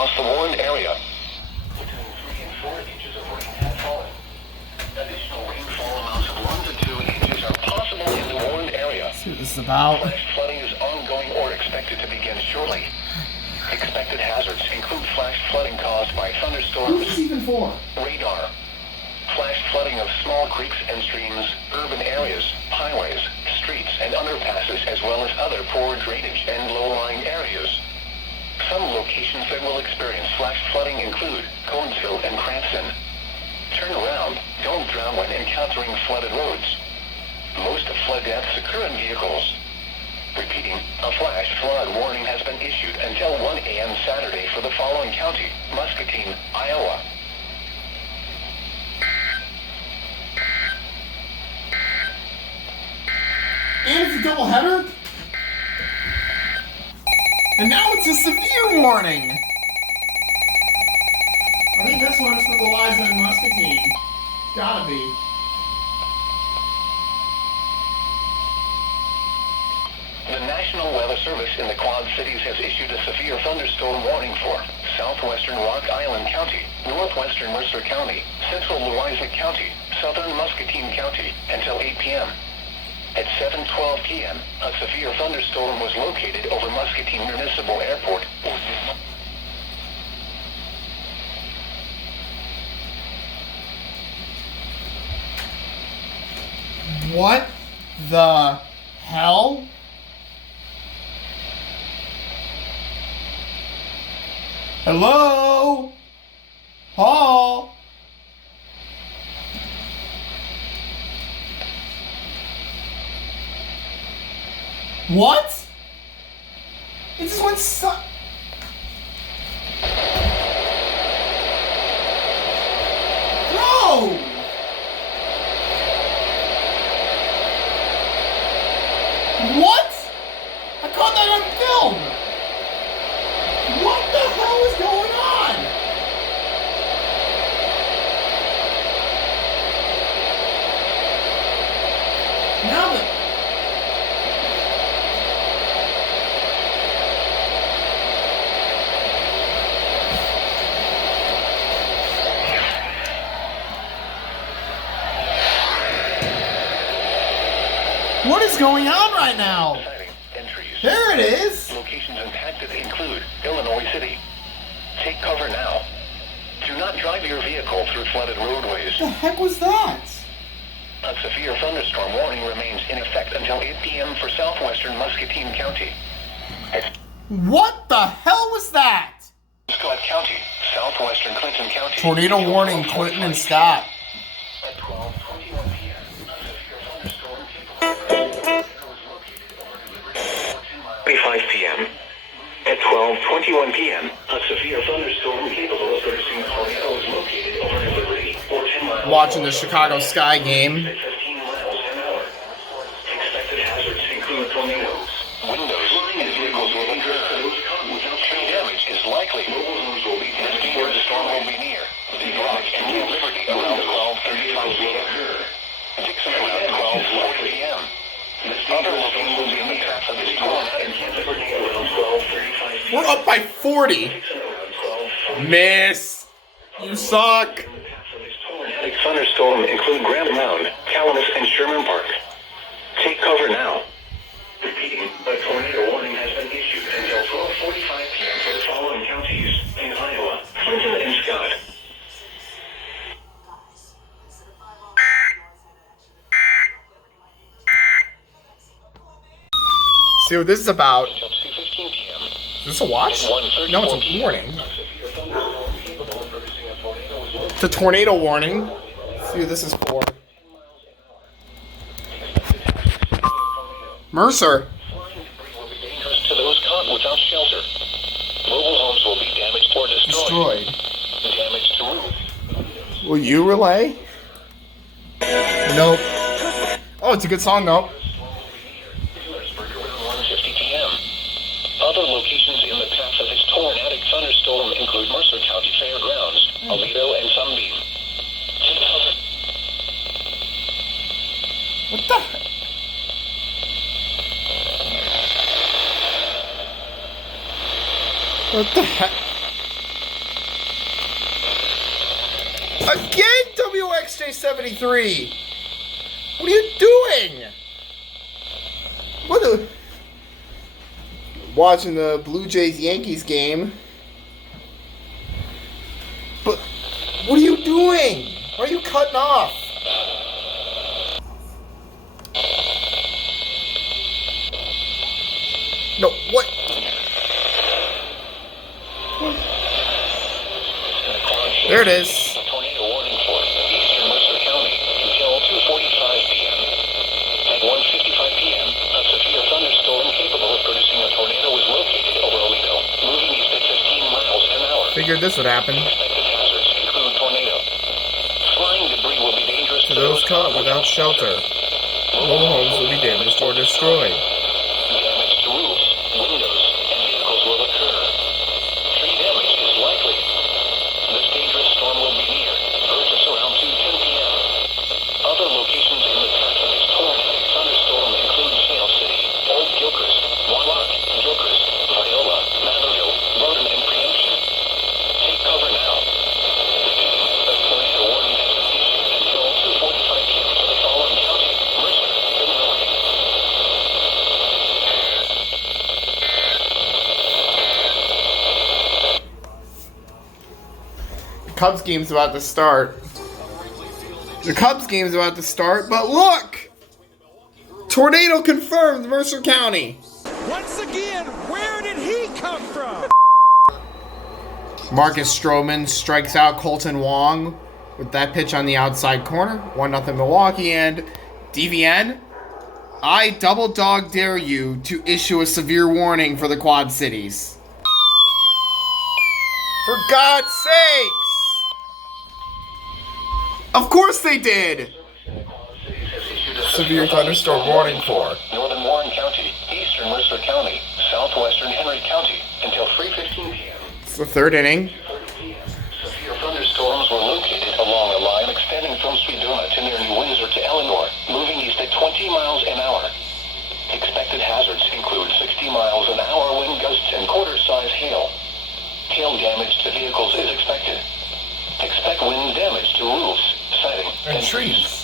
across the warned area. Between 3 and 4 inches of rain have fallen. Additional rainfall amounts of 1 to 2 inches are possible in the warned area. Let's see what this is about. Flash flooding is ongoing or expected to begin shortly. Expected hazards include flash flooding caused by thunderstorms, Who's this even for? radar, flash flooding of small creeks and streams, urban areas, highways, streets, and underpasses, as well as other poor drainage and low-lying areas. Some locations that will experience flash flooding include Conesville and Cranston. Turn around, don't drown when encountering flooded roads. Most flood deaths occur in vehicles. Repeating, a flash flood warning has been issued until 1 a.m. Saturday for the following county: Muscatine, Iowa. And it's a doubleheader? And now it's a severe warning! I think this one's for the Liza and Muscatine. Gotta be. The National Weather Service in the Quad Cities has issued a severe thunderstorm warning for southwestern Rock Island County, northwestern Mercer County, central Louisa County, southern Muscatine County, until 8 p.m. At 7:12 p.m., a severe thunderstorm was located over Muscatine Municipal Airport. What the hell? Hello? Paul? What? It just went No! What? I caught that on film! What the hell is going on? Now that... What is going on right now? There it is! Locations impacted include Illinois City. Take cover now. Do not drive your vehicle through flooded roadways. What the heck was that? A severe thunderstorm warning remains in effect until 8 p.m. for southwestern Muscatine County. What the hell was that? Scott County, southwestern Clinton County. Tornado warning, Clinton and Scott. At 12:21 p.m., a severe thunderstorm was located over Liberty, 10 p.m. At 12:21 p.m., a severe thunderstorm capable of producing tornado was located over Liberty, 10 miles. Watching the Chicago Sky game. At 15 miles an hour. Expected hazards include tornadoes, windows, and vehicles will occur. Tree damage is likely. Mobile homes will be damaged where the storm will be near. Big Rock and New Liberty around 12:35 p.m. Dixon around 12:40 p.m. Other locations in the path of this storm and Kansas around 12:35 p.m. We're up by 40. Miss. You suck. Tornadic thunderstorm include Grand Mound, Calamus, and Sherman Park. Take cover now. Repeating, a tornado warning has been issued until 12:45 p.m. for the following counties in Iowa, Clinton, and Scott. See what this is about. Until 2:15 p.m. Is this a watch? No, it's a warning. It's a tornado warning. Let's see what this is for. Mercer. Flying debris will be dangerous to those caught without shelter. Mobile homes will be damaged or destroyed. Damage to roof. Will you relay? Nope. Oh, it's a good song though. Other locations in the path of this tornadic thunderstorm include Mercer County Fairgrounds, Aledo, and Sunbeam. What the heck? What the heck? Again, WXJ73! What are you doing? What the... Watching the Blue Jays-Yankees game. But, what are you doing? Why are you cutting off? No, what? There it is. A tornado warning for eastern Mercer County until 2:45 p.m. At 1:55 p.m., a severe thunderstorm capable of producing a tornado was located over Aledo, moving east at 15 miles an hour. Figured this would happen. Expected hazards include tornado. Flying debris will be dangerous To those caught without shelter. Mobile homes will be damaged or destroyed. Damage to roofs, windows, and vehicles will occur. Tree damage is likely. This dangerous storm will be near Burgess around 2:10 p.m. Other locations in the path of this tornadic thunderstorm include Shale City, Old Gilchrist, Warlock, Gilchrist, Viola, Matherville, Bowden, and Preemption. Take cover now. The tornado warning has been issued until 2:45 p.m. for the following county: Mercer, Illinois. Cubs game's about to start. The Cubs game's about to start, but look! Tornado confirmed, Mercer County. Once again, where did he come from? Marcus Stroman strikes out Colton Wong with that pitch on the outside corner. 1-0 Milwaukee, and DVN, I double dog dare you to issue a severe warning for the Quad Cities. For God's sakes! Of course they did! Severe thunderstorm warning for Northern Warren County, Eastern Mercer County, Southwestern Henry County, until 3:15 p.m. It's the third inning. Severe thunderstorms were located along a line extending from Sedona to near New Windsor to Eleanor, moving east at 20 miles an hour. Expected hazards include 60 miles an hour wind gusts and quarter-size hail. Hail damage to vehicles is expected. Expect wind damage to roofs, siding, and trees.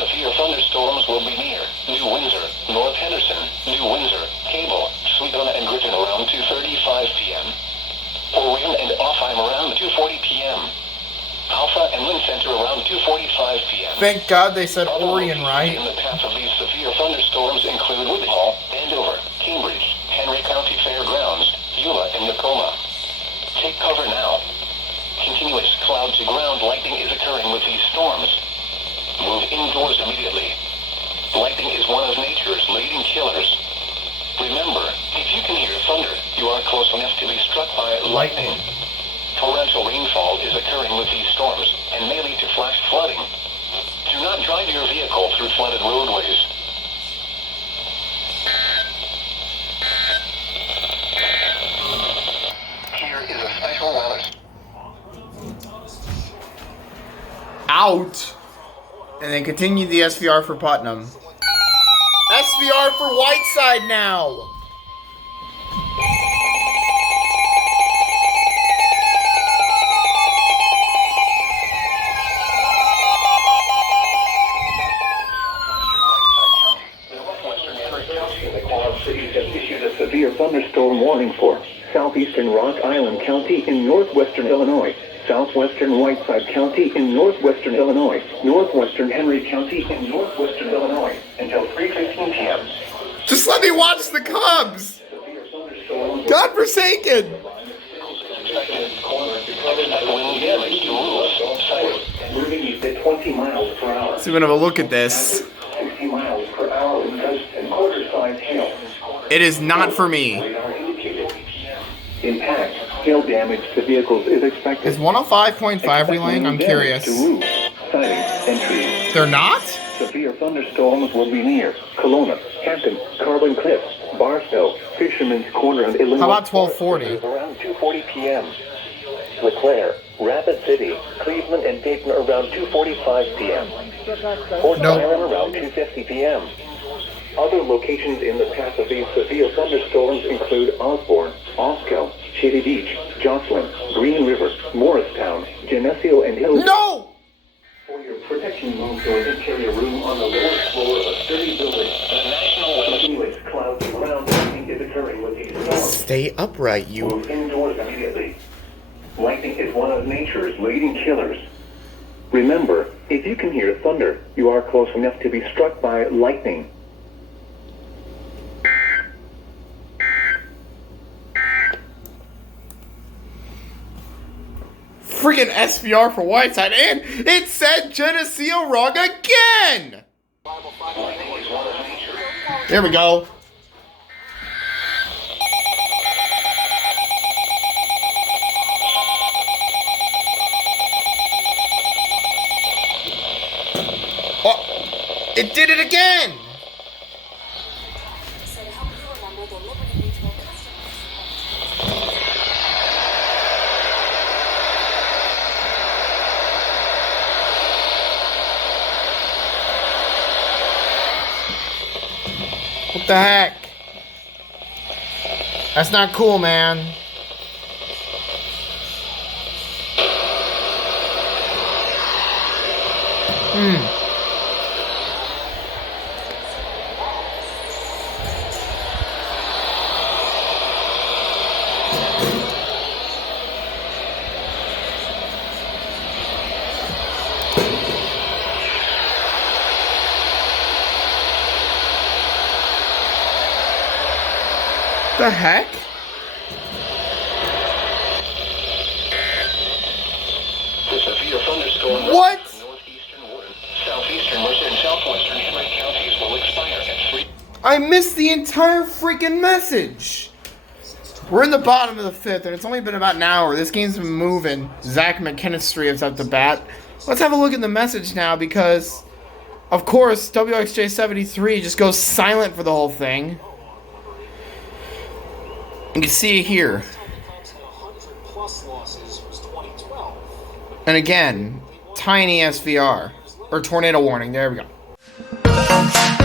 Severe thunderstorms will be near New Windsor, North Henderson, New Windsor, Cable, Sedona, and Griffin around 2:35 p.m. Orion and Offheim around 2:40 p.m. Alpha and Lynn Center around 2:45 p.m. Thank God they said Other Orion, locations right? in the path of these severe thunderstorms include Woodhall, Andover, Cambridge, Henry County Fairgrounds, Eula, and Tacoma. Take cover now. Continuous cloud-to-ground lightning is occurring with these storms. Move indoors immediately. Lightning is one of nature's leading killers. Remember, if you can hear thunder, you are close enough to be struck by lightning. Torrential rainfall is occurring with these storms and may lead to flash flooding. Do not drive your vehicle through flooded roadways. Here is a special weather. Out. And then continue the SVR for Putnam. SVR for Whiteside now. The Quad Cities has issued a severe thunderstorm warning for southeastern Rock Island County in northwestern Illinois, southwestern Whiteside County in northwestern Illinois, northwestern Henry County in northwestern Illinois, until 3:15 p.m. Just let me watch the Cubs. Godforsaken. Wind damage to roofs, siding, moving east at 20 miles per hour. Let's have a look at this. 60 miles per hour wind gusts and quarter-size hail. It is not for me. Radar indicated. Impact, hail damage to vehicles is expected. Is 105.5 relaying? I'm curious. To roofs, siding, and trees. They're not? Severe thunderstorms will be near Kelowna, Hampton, Carbon Cliffs, Barstow, Fisherman's Corner, and Illinois. How about 1240? Around 2:40 p.m. LeClaire, Rapid City, Cleveland, and Dayton around 2:45 p.m. Fort Byron around 2:50 p.m. Other locations in the path of these severe thunderstorms include Osborne, Osco, Shady Beach, Jocelyn, Green River, Morristown, Geneseo, and Hill. No! Stay upright, you. Move indoors immediately. Lightning is one of nature's leading killers. Remember, if you can hear thunder, you are close enough to be struck by lightning. Freaking SVR for Whiteside, and it said Geneseo wrong again! There we go. Oh, it did it again! What the heck? That's not cool, man. The heck? The severe thunderstorm What? northeastern Warren, southeastern and southwestern Henry counties will expire at 3. I missed the entire freaking message. We're in the bottom of the fifth, and it's only been about an hour. This game's been moving. Zach McKinstry is at the bat. Let's have a look at the message now, because, of course, WXJ73 just goes silent for the whole thing. You can see it here. And again, tiny SVR. Or tornado warning. There we go.